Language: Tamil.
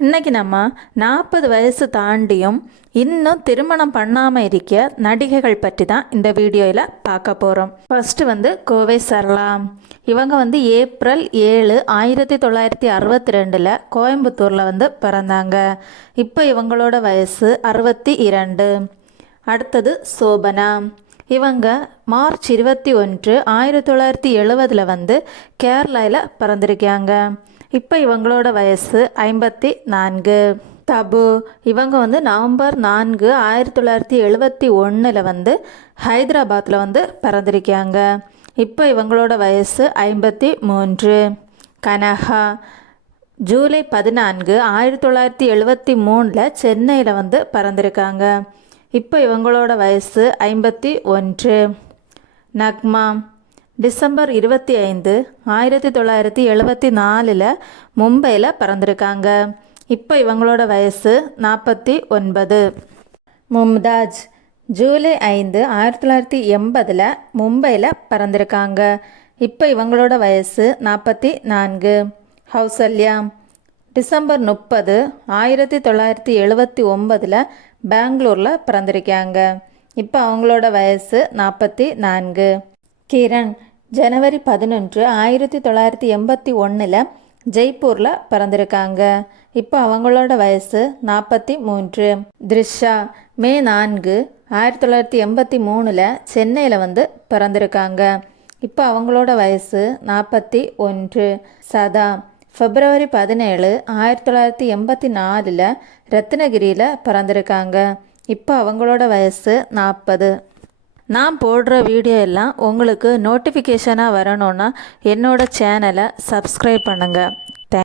இன்றைக்கி நம்ம 40 வயசு தாண்டியும் இன்னும் திருமணம் பண்ணாமல் இருக்க நடிகைகள் பற்றி தான் இந்த வீடியோவில் பார்க்க போகிறோம். ஃபஸ்ட்டு கோவை சரளா. இவங்க ஏப்ரல் 7, 1962 கோயம்புத்தூரில் பிறந்தாங்க. இப்போ இவங்களோட வயசு 62. அடுத்தது சோபனா. இவங்க மார்ச் 21, 1970 கேரளாவில் பிறந்திருக்காங்க. இப்போ இவங்களோட வயசு 54. தபு. இவங்க நவம்பர் 4, 1971 ஹைதராபாத்தில் பிறந்திருக்காங்க. இப்போ இவங்களோட வயசு 53. கனகா. ஜூலை 14, 1973 சென்னையில் பிறந்திருக்காங்க. இப்போ இவங்களோட வயசு 51. நக்மா. டிசம்பர் 25, 1974 மும்பையில் பிறந்திருக்காங்க. இப்போ இவங்களோட வயசு 49. மும்தாஜ். ஜூலை 5, 1980 மும்பையில் பிறந்திருக்காங்க. இப்போ இவங்களோட வயசு 44. ஹவுசல்யா. டிசம்பர் 30, 1979 பெங்களூரில் பிறந்திருக்காங்க. இப்போ அவங்களோட வயசு 44. கிரண். ஜனவரி 11, 1981 ஜெய்ப்பூரில் பிறந்திருக்காங்க. இப்போ அவங்களோட வயசு 43. த்ரிஷா. மே 4, 1983 சென்னையில் பிறந்திருக்காங்க. இப்போ அவங்களோட வயசு 41. சதா. பிப்ரவரி 17, 1984 ரத்னகிரியில் பிறந்திருக்காங்க. இப்போ அவங்களோட வயசு 40. நான் போடுற வீடியோ எல்லாம் உங்களுக்கு நோட்டிஃபிகேஷனாக வரணுன்னா என்னோடய சேனலை சப்ஸ்கிரைப் பண்ணுங்கள்.